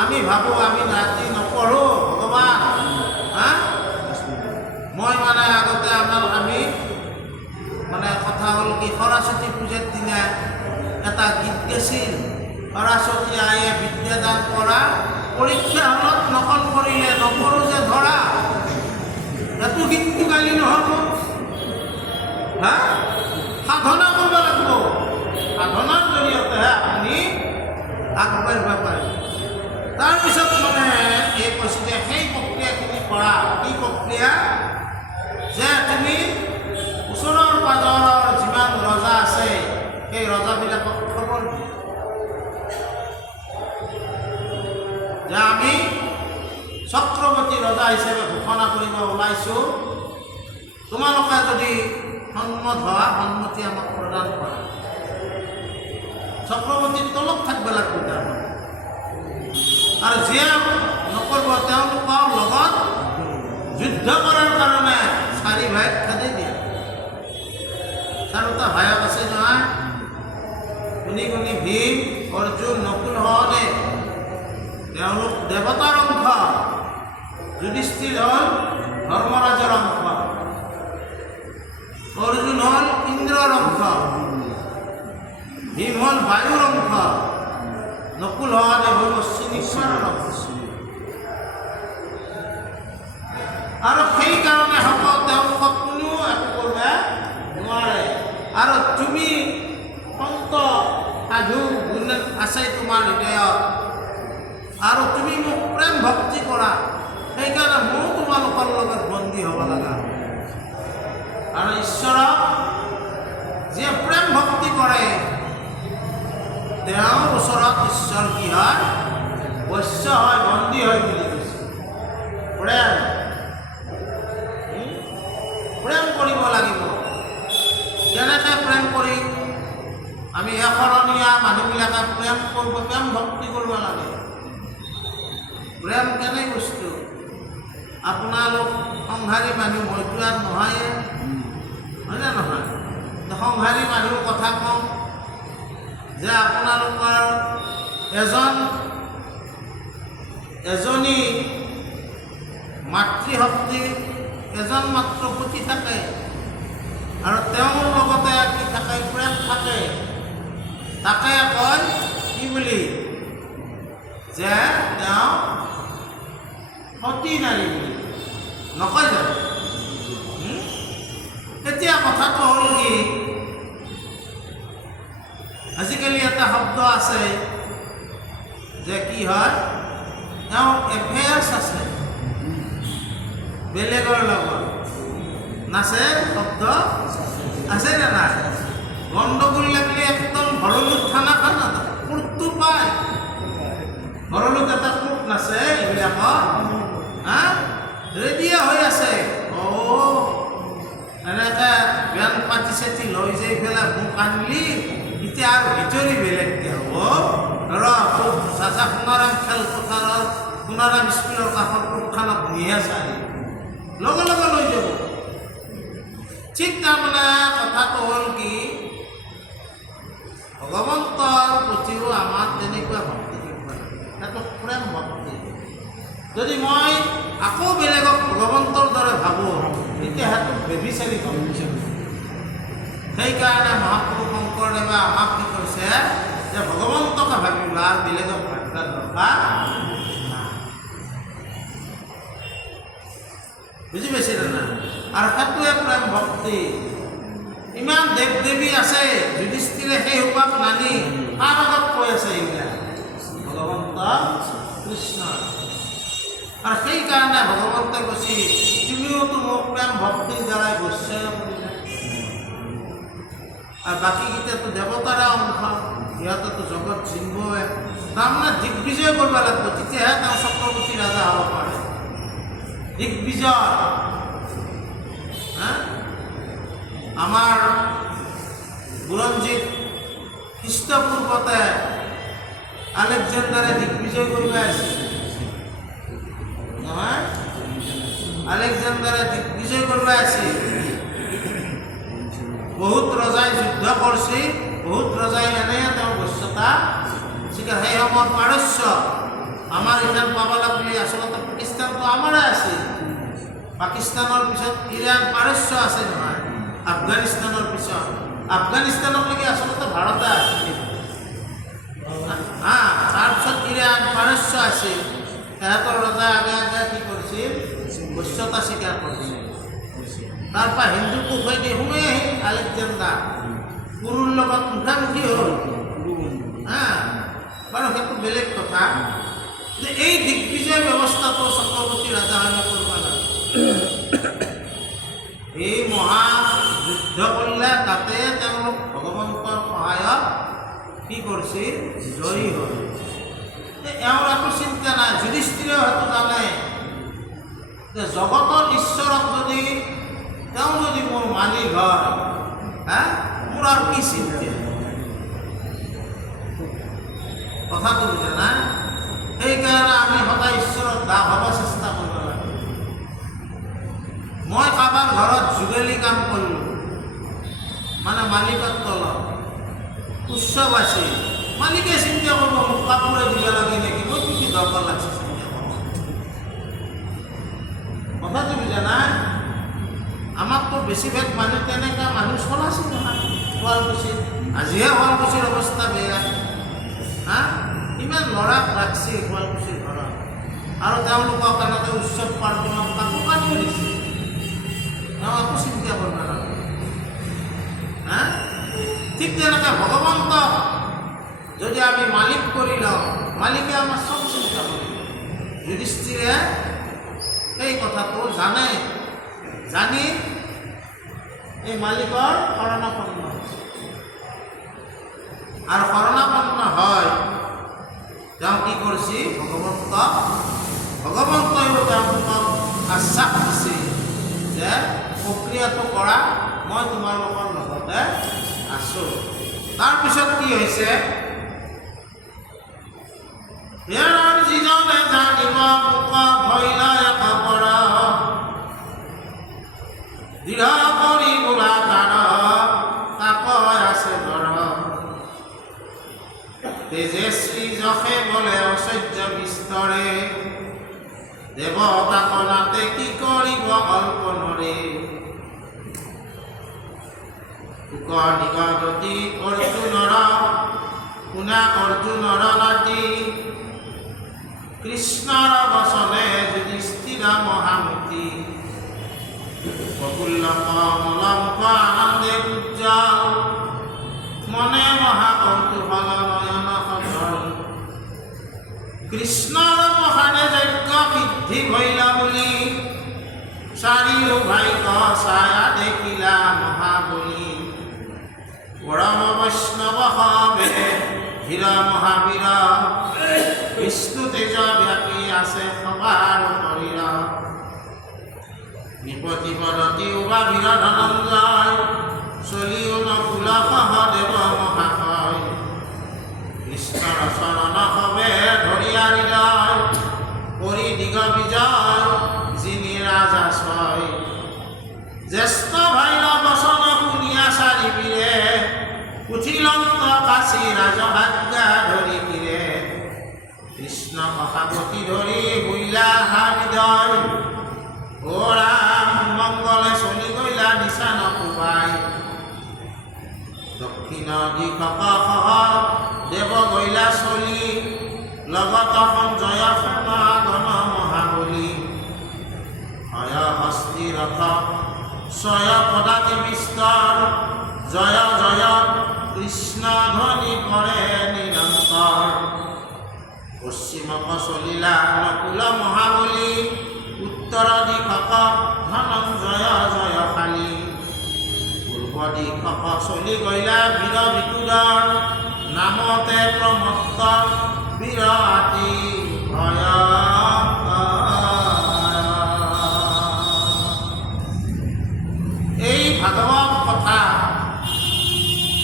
আমি ভাবোঁ আমি ৰাতি নপঢ়োঁ, ভগৱান মই মানে আগতে আমি মানে কথা হ'ল কি, সৰস্বতী পূজাৰ দিনা এটা গীত গাইছিল, সৰস্বতী আয়ে বিদ্যাদান কৰা, পৰীক্ষা হলত নকল কৰিলে নপঢ়োঁ যে ধৰা। এইটো গীতটো গালি নহ'ব। সাধনা কৰিব লাগিব। সাধনাৰ জৰিয়তেহে আপুনি আগবাঢ়িব পাৰিব। তাৰপিছত মানে এই কৈছে যে সেই প্ৰক্ৰিয়াখিনি কৰা। কি প্ৰক্ৰিয়া? যে তুমি ওচৰৰ পাজৰৰ যিমান ৰজা আছে এই ৰজাবিলাকক খবৰ দিয়ে যে আমি চক্ৰৱৰ্তী ৰজা হিচাপে ঘোষণা কৰিব ওলাইছোঁ, তোমালোকে যদি সন্মত হোৱা সন্মতি আমাক প্ৰদান কৰা। চক্ৰৱৰ্তীৰ তলত থাকিব লাগিব তাৰমানে, আৰু যিয়ে নকৰিব তেওঁলোকৰ লগত যুদ্ধ কৰাৰ কাৰণে 4 ভাইক খেদি দিয়ে। 4টা ভাইক আছে নহয়, কোনি কোনি ভীম, অৰ্জুন, নকুল, সহদেৱ। তেওঁলোক দেৱতাৰ অংশ, যুধিষ্ঠিৰ হ'ল ধৰ্মৰাজৰ অংশ, অৰ্জুন হ'ল ইন্দ্ৰৰ অংশ, ভীম হ'ল বায়ুৰ অংশ, নকুল সহদেৱ হ'ল অশ্বিনীশ্বৰৰ অংশ। আৰু সেইকাৰণে সকল তেওঁলোকক কোনেও একো কৰিব নোৱাৰে। আৰু তুমি সন্ত সাধু গুণ আছে তোমাৰ হৃদয়ত, আৰু তুমি মোক প্ৰেম ভক্তি কৰা, সেইকাৰণে ময়ো তোমালোকৰ লগত বন্দী হ'ব লগা। আৰু ঈশ্বৰক যিয়ে প্ৰেম ভক্তি কৰে তেওঁৰ ওচৰত ঈশ্বৰ কি হয়? বৈশ্য হয়, বন্দী হয় বুলি কৈছে। প্ৰেম কৰিব লাগিব। কেনেকৈ প্ৰেম কৰি আমি এশৰণীয়া মানুহবিলাকে প্ৰেম কৰিব, প্ৰেম ভক্তি কৰিব লাগে। প্ৰেম কেনে বস্তু? আপোনালোক সংসাৰী মানুহ, হয়তো আৰু নহয়, হয়নে নহয়? সংসাৰী মানুহৰ কথা কওঁ যে আপোনালোকৰ এজনী মাতৃশক্তি এজন মাত্ৰ পুতি থাকে, আৰু তেওঁৰ লগতে কি থাকে? প্ৰেম থাকে। তাকে কয় কি বুলি? যে তেওঁ সতী নাৰী বুলি নকয় জানো? এতিয়া কথাটো হ'ল কি, আজিকালি এটা শব্দ আছে যে কি হয়, তেওঁ এফেয়াৰ্ছ আছে বেলেগৰ লগত, নাছে শব্দ আছে নে নাই? গণ্ডগোল লাগিলে একদম ভৰলুত থানাখন কোৰ্টটো পায়, ভৰলুত এটা কোৰ্ট নাছে এইবিলাকৰ, ৰেডিয়ে হৈ আছে। এনেকৈ বেন পাতি চাতি লৈ যাই পেলাই মোক আনলি, এতিয়া আৰু ভিতৰি বেলেগকে হ'ব। চাচা সোণাৰাম খেলপথাৰৰ, সোণাৰাম স্কুলৰ কাষৰ কোৰ্টখনত নিয়ে চাই লগে লগে লৈ যাব। ঠিক তাৰমানে কথাটো হ'ল কি, ভগৱন্তৰ প্ৰতিও আমাৰ তেনেকুৱা ভক্তি থাকিব লাগে। সেইটো প্ৰেম ভক্তি। যদি মই আকৌ বেলেগক ভগৱন্তৰ দৰে ভাবোঁ, তেতিয়া সেইটো বেবিচাৰি ভক্তি। সেইকাৰণে মহাপুৰুষ শংকৰদেৱে আমাক কি কৈছে যে ভগৱন্তকে ভাবিবা, বেলেগক ভাবিবা দৰকাৰ নাই। বুজি পাইছে না? আৰু সেইটোৱে প্ৰেম ভক্তি। ইমান দেৱ দেৱী আছে, যুধিষ্ঠিৰে সেই সোপাক নানি তাৰ আগত কৈ আছে এইবিলাক ভগৱন্ত কৃষ্ণ। আৰু সেইকাৰণে ভগৱন্তে কৈছে তুমিওতো মোক প্ৰেম ভক্তিৰ দ্বাৰাই বৈশ্যয় কৰিলা। আৰু বাকীকেইটাতো দেৱতাৰে অংশ, সিহঁতেতো জগত জিম্বই। তাৰমানে দিগ্বিজয় কৰিব লাগিব, তেতিয়াহে তেওঁ চক্ৰৱৰ্তী ৰজা হ'ব পাৰে। দিগ্বিজয় আমাৰ বুৰঞ্জীত খ্ৰীষ্টপূৰ্বতে আলেকজেণ্ডাৰে দিগ্বিজয় কৰিব আহিছিল নহয়? আলেকজেণ্ডাৰে দিগ্বিজয় কৰিব আহিছিল। বহুত ৰজাই যুদ্ধ কৰিছে, বহুত ৰজাই এনেই তেওঁৰ বৈশ্যতা স্বীকাৰ। সেই সময়ত পাৰস্য আমাৰ ইমান পাব লাগিলে আচলতে পাকিস্তানটো আমাৰে আছিল। পাকিস্তানৰ পিছত ইৰাণ, পাৰস্য আছে নহয়। আফগানিস্তানৰ পিছত আফগানিস্তানলৈকে আচলতে ভাৰতে আছিল। তাৰপিছত ইৰাণ, পাৰস্য আছিল। সিহঁতৰ ৰজাই আগে আগে কি কৰিছিল? বৈশ্যতা স্বীকাৰ কৰিছিল। তাৰপৰা হিন্দু কুফাইদি সোমাই আহিল আলেকজেণ্ডাৰ, গুৰুৰ লগত মুখামুখি হ'ল। বাৰু সেইটো বেলেগ কথা যে এই দিগ্বিজয় ব্যৱস্থাটো চক্ৰৱৰ্তী ৰাজাসকলে কৰিব লাগে। এই মহা কৰিলে তাতে তেওঁলোক ভগৱন্তৰ সহায়ত কি কৰিছিল? জয়ী হ'ল। এওঁৰ একো চিন্তা নাই। যুধিষ্ঠিৰে হয়তো জানে যে জগতৰ ঈশ্বৰক যদি তেওঁ যদি মোৰ মালিক হয়, মোৰ আৰু কি চিন্তা? কথাটো বুজা নাই? সেইকাৰণে আমি সদায় ঈশ্বৰৰ দাস হ'ব চেষ্টা কৰিব লাগে। মই কাৰোবাৰ ঘৰত যোগেলি কাম কৰিলোঁ, মানে মালিকৰ তলত উৎসৱ আছে, মালিকে চিন্তা কৰিব মোক কাপোৰে দিব লাগে নেকি, মই কি দৰকাৰ লাগছে চিন্তা কৰিব। কথাটো বুজা নাই? আমাকতো বেছিভাগ মানুহ তেনেকুৱা মানুহ চলাইছিল নহয় শুৱালকুছিত। আজিহে শুৱালকুছিৰ অৱস্থা বেয়া। ইমান ল'ৰাক ৰাখছি শুৱালকুছিৰ ঘৰত, আৰু তেওঁলোকক এনেকৈ উৎসৱ পাৰ্বণত কাপোৰ কানিও দিছে। তেওঁ একো চিন্তা কৰিব নালাগে। ঠিক তেনেকৈ ভগৱন্তক যদি আমি মালিক কৰি লওঁ, মালিকে আমাৰ চব চিন্তা কৰিব। যুধিষ্ঠিৰে সেই কথাটো জানে, জানি এই মালিকৰ শৰণাপন্ন হৈছে। আৰু শৰণাপন্ন হয় তেওঁ কি কৰিছে? ভগৱন্তইও তেওঁলোকক আশ্বাস দিছে যে প্ৰক্ৰিয়াটো কৰা, মই তোমালোকৰ লগতে আছোঁ। তাৰপিছত কি হৈছে? যিজনে জানিব মুখ ভৈলা খবৰ দৃঢ় কৰি গোলাকাৰ তাক আছে ধৰ তেজস্বী যশে বলে ঐশ্বৰ্য বিস্তৰে দেৱতাক নাতে কি কৰিব অল্প নৰে নিগতি অৰ্জুনৰ শুনা অৰ্জুনৰ নাতি কৃষ্ণৰ বচনে যুধিষ্ঠিৰ মহামতি প্ৰফুল্ল কমলংক আনন্দে উজ্জ্বল মনে মহাকৌতুহল নয়ন সজল কৃষ্ণৰ মহানে যজ্ঞ সিদ্ধি ভৈলা বুলি চাৰিও ভাইক ছায়া দেখিলা মহাবলী পৰম বৈষ্ণৱ হবে হীৰ মহাবীৰ বিষ্ণু তেজ ব্যাপী আছে সবাৰ শৰীৰ বিপতি পদতি উবাবীৰ ধনঞ্জয় চলিও নকুল সহদেৱ মহাশয় কৃষ্ণৰ চৰণ হবে ধৰিয়া হৃদয় কৰি দিগ বিজয় যিনি ৰাজা ছয় জ্যেষ্ঠ ভাইৰ বচন শুনিয়া চাৰিবীৰে উঠিলন্ত কাশী ৰাজভাগ্যা ধৰি কিৰে কৃষ্ণ কথাপতি ধৰি বুইলা হৃদয় ও ৰাম মংগলে চলি গইলা নিচান কোবাই দক্ষিণ দিশক সহ দেৱ গইলা চলি লগত সঞ্জয় সেনা গণ মহাবলী হয় হস্তি ৰথ ছয় পদাতি বিস্তৰ জয় জয় কৃষ্ণ ধ্বনি কৰে নিৰন্তৰ পশ্চিমক চলিলা নকুল মহাবলী উত্তৰ দিশক ধনঞ্জয় জয়শালী পূৰ্ব দিশক চলি গইলা বীৰ বিকুৰৰ নামতে প্ৰমত্ত বীৰ আতি ভয় এই ভাগৱত কথা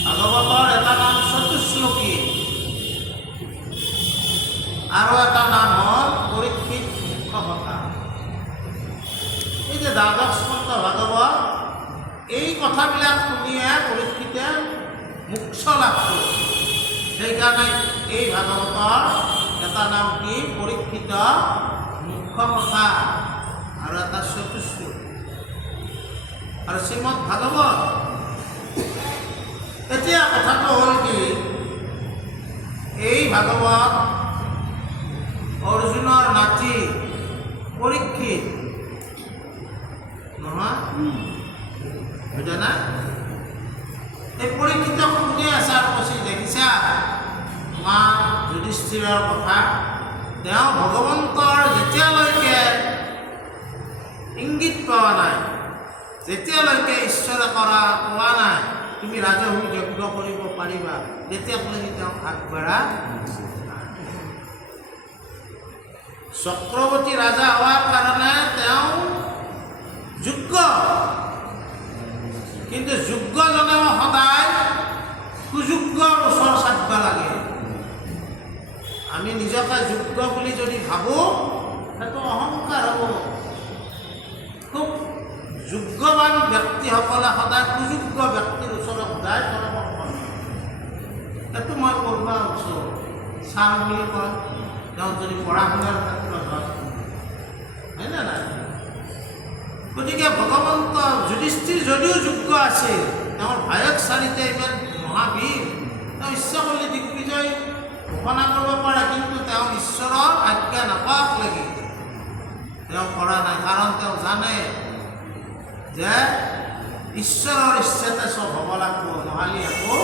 ভাগৱতৰ এটা নাম চতুশ্লোকী আৰু এটা নাম হ'ল পৰীক্ষিত মুখ্য কথা। এই যে দ্বাদশ স্কন্ধ ভাগৱত এই কথাবিলাক শুনিয়ে পৰীক্ষিতে মোক্ষ লাভ কৰে। সেইকাৰণে এই ভাগৱতৰ এটা নাম কি? পৰীক্ষিত মুখ্য কথা আৰু এটা চতুশ্লোক। আৰু শ্ৰীমদ ভাগৱত এতিয়া কথাটো হ'ল কি? এই ভাগৱত অৰ্জুনৰ নাতি পৰীক্ষিত নহয়, বুজা না? এই পৰীক্ষিতক শুনি আছে আৰু কৈছে, দেখিছা মা যুধিষ্ঠিৰৰ কথা, তেওঁ ভগৱন্তৰ যেতিয়ালৈকে ইংগিত পোৱা নাই, যেতিয়ালৈকে ঈশ্বৰে কোৱা নাই তুমি ৰাজহুৱা যজ্ঞ কৰিব পাৰিবা, তেতিয়ালৈকে তেওঁক আগবঢ়া চক্ৰৱৰ্তী ৰাজা হোৱাৰ কাৰণে তেওঁ যোগ্য, কিন্তু যোগ্যজনেও সদায় সুযোগ্যৰ ওচৰ চাপিব লাগে। আমি নিজকে যোগ্য বুলি যদি ভাবোঁ সেইটো অহংকাৰ হ'ব। খুব যোগ্যৱান ব্যক্তিসকলে সদায় সুযোগ্য ব্যক্তিৰ ওচৰত সদায় পৰামৰ্শ লয়। সেইটো মই কৰিব ওচৰ চাওঁ বুলি কয়, তেওঁ যদি পঢ়া শুনাৰ ক্ষেত্ৰত হয়, হয়নে নাই? গতিকে ভগৱন্ত যুধিষ্ঠিৰ যদিও যোগ্য আছিল, তেওঁৰ ভায়েক চাৰিটা ইমান মহাবীৰ, তেওঁ ইচ্ছা কৰিলে দিগ্বিজয় ঘোষণা কৰিব পাৰে, কিন্তু তেওঁ ঈশ্বৰৰ আজ্ঞা নাপাওক লাগি তেওঁ কৰা নাই। কাৰণ তেওঁ জানে যে ঈশ্বৰৰ ইচ্ছাতে চব হ'ব লাগিব, নহ'লে একো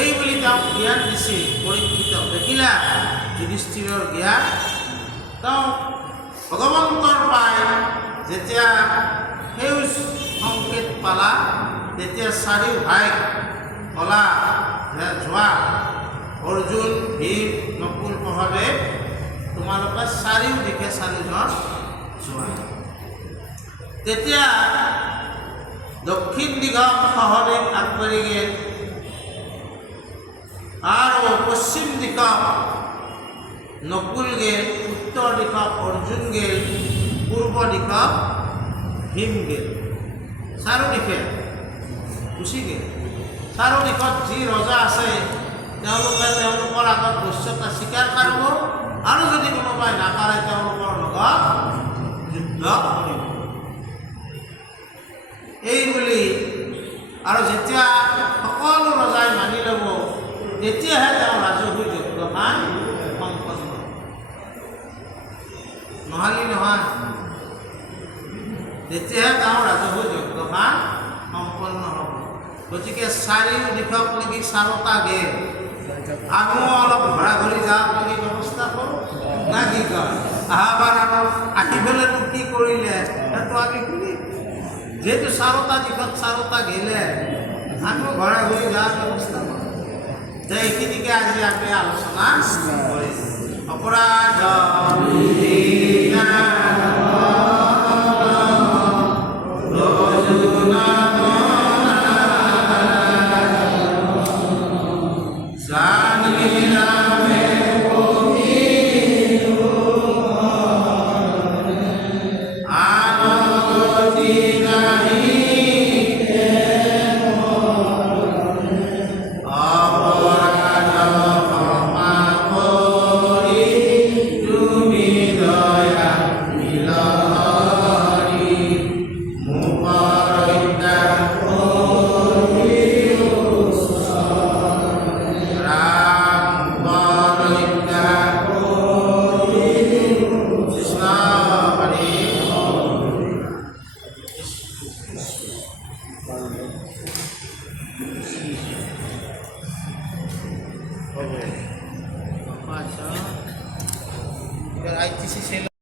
এই বুলি তেওঁক জ্ঞান দিছিল। পৰীক্ষিতক দেখিলা যুধিষ্ঠিৰৰ জ্ঞান, তেওঁ ভগৱন্তৰ পাই যেতিয়া সেউজ সংকেত পালা, তেতিয়া চাৰিও ভাইক ক'লা যে যোৱা অৰ্জুন, ভীম, নকুল, সহদেৱ, তোমালোকে চাৰিও দিশে চাৰিজন যোৱা। তেতিয়া দক্ষিণ দিশত সহদেৱ আগবাঢ়ি গ'ল আৰু পশ্চিম দিশত নকুল গেল, উত্তৰ দিশত অৰ্জুন গেল, পূৰ্ব দিশত ভীম গেল। চাৰিওদিশে গুচি গেল। চাৰিওদিশত যি ৰজা আছে তেওঁলোকে তেওঁলোকৰ আগত বশ্যতা স্বীকাৰ কৰিব, আৰু যদি কোনোবাই নাপাৰে তেওঁলোকৰ লগত যুদ্ধ কৰিব। এই বুলি আৰু যেতিয়া সকলো ৰজাই মানি ল'ব, তেতিয়াহে তেওঁ ৰাজহুৱা যজ্ঞমান সম্পন্ন, নহ'লে নহয়। তেতিয়াহে তেওঁ ৰাজহুৱা যজ্ঞমান সম্পন্ন হ'ব। গতিকে চাৰিও দিশক লাগি চাৰোটা গেল, আমিও অলপ ঘূৰা ঘূৰি যাওক লাগি ব্যৱস্থা কৰোঁ না কি কয়? আহাবাৰ আৰু আহি পেলাইনো কি কৰিলে সেইটো আমি শুনি, যিহেতু চাৰোটা দিশত চাৰোটা গেলে আমিও ঘূৰা ঘূৰি যাওক ব্যৱস্থা কৰোঁ। এইখিনিকে আজি আমি আলোচনা কৰিম। অপৰাধ ITC